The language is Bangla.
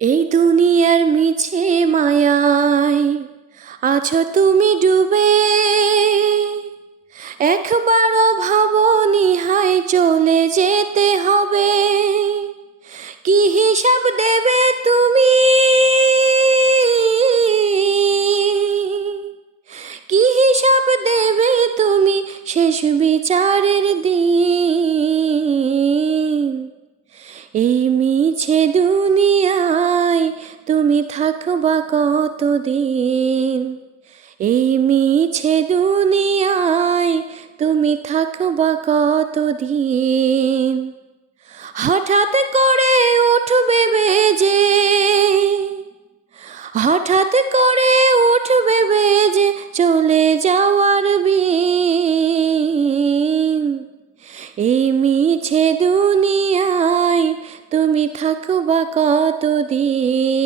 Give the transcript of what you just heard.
এই দুনিয়ার মিছে মায়ায় আছো তুমি ডুবে, একবারও ভাবনি হায় চলে যেতে হবে। কি হিসাব দেবে তুমি, কি হিসাব দেবে তুমি শেষ বিচারের দিন। এই মিছে দুনিয়ায় তুমি থাকবা কতদিন, এই মিছে দুনিয়ায় তুমি থাকবা কতদিন। হঠাৎ করে উঠবে বেজে, হঠাৎ করে উঠবে বেজে চলে যাওয়ার বিন। এই মিছে দুনিয়ায় তুমি থাকবা কতদিন।